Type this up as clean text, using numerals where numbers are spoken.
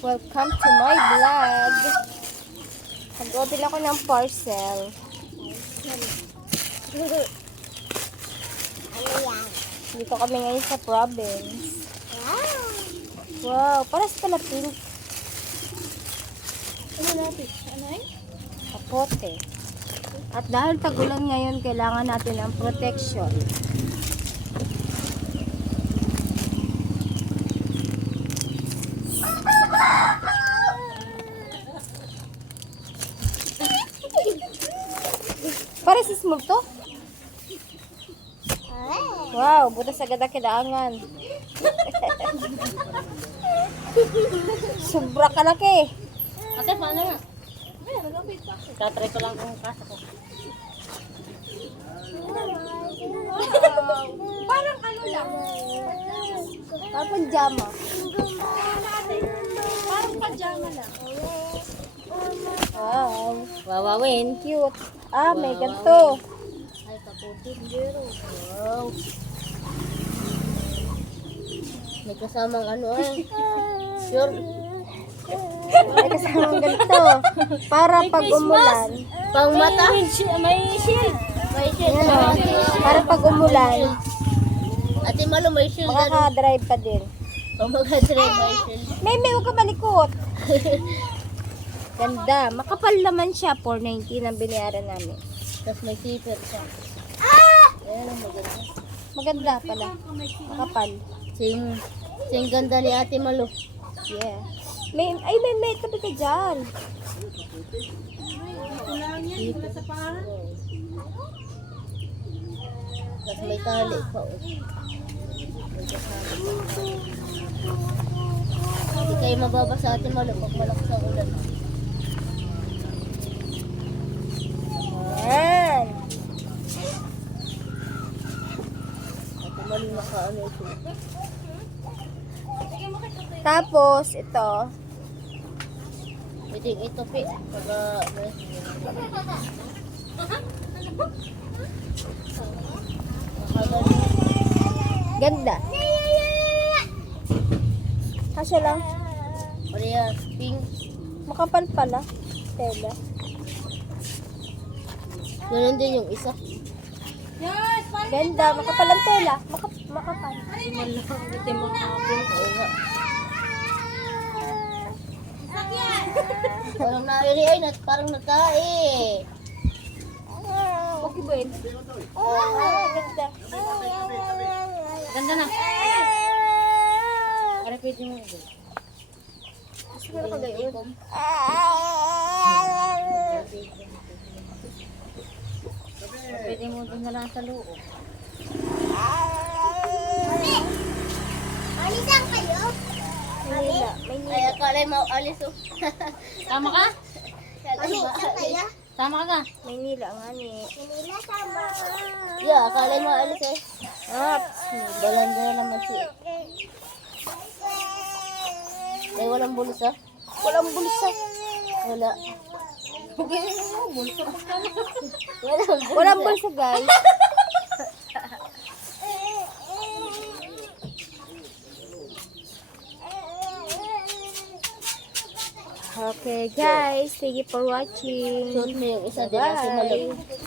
Welcome to my vlog. Nag-open ako ng parcel. Dito kami ngayon sa province. Wow, parang pala pink. Ano natin? Ano eh? Kapote. At dahil tagulan ngayon, kailangan natin ng protection. Para si small to? Wow, butas agad ang kailangan. Sobra kalaki. Ate, paano nga? Ay, nag-upit pa. Tatry ko lang kung kasa ko. Parang ano lang. Parang pajama. Parang pajama lang. Wow. Wawawin. Cute. Ah, may ganito. Ay, kaputi. Zero. Wow. May kasamang ano eh. Sure. May kasamang ganito. Para pag umulan. Pang mata. May shield. May shield. Ayan o. Para pag umulan, Ate Malo, may shield. makaka-drive ka din. Pang mag-drive, may shield. May huwag ka malikot. Ganda. Makapal naman siya. 490 ang binayaran namin. Tapos may zipper siya. Ayan ang maganda. Maganda pala. Makapal. Sing ganda ni Ate Malo. Yeah. May tabi ka dyan. Tapos may tali pa. Oh. May kasama pa. Hindi kayo mababasa Ate Malo pag malakas ang ulan. Yan. Ate Malo nakaano ito. Tapos, ito. Pwedeng ito pi. Ganda. Kasya lang. Parehas pink. Makapal pala. Tela. Ganun din yung isa. Ganda. Makapal ang tela. Makapal. Ito yung mga pink. Oo nga. Parang nairi ay parang nagkae. Okay ba yun? Ganda. Ganda na. Para pwede mo ito. Siguro ka gayon. Pwede mo din na lang sa loob. Alisan kayo? Maynila. Ay, Maynila. akala mo alis oh. Tama ka? Alisan kayo? Tama ka ka? Maynila nga ni. Manila sama. Yeah, akala mo alis eh. Ah, Dalan-dalan naman siya. Ay, walang bulsa? walang bulsa. Wala. Walang bulsa, guys. Okay, guys. Thank you for watching. Suot mo yung isa din natin malo. Bye.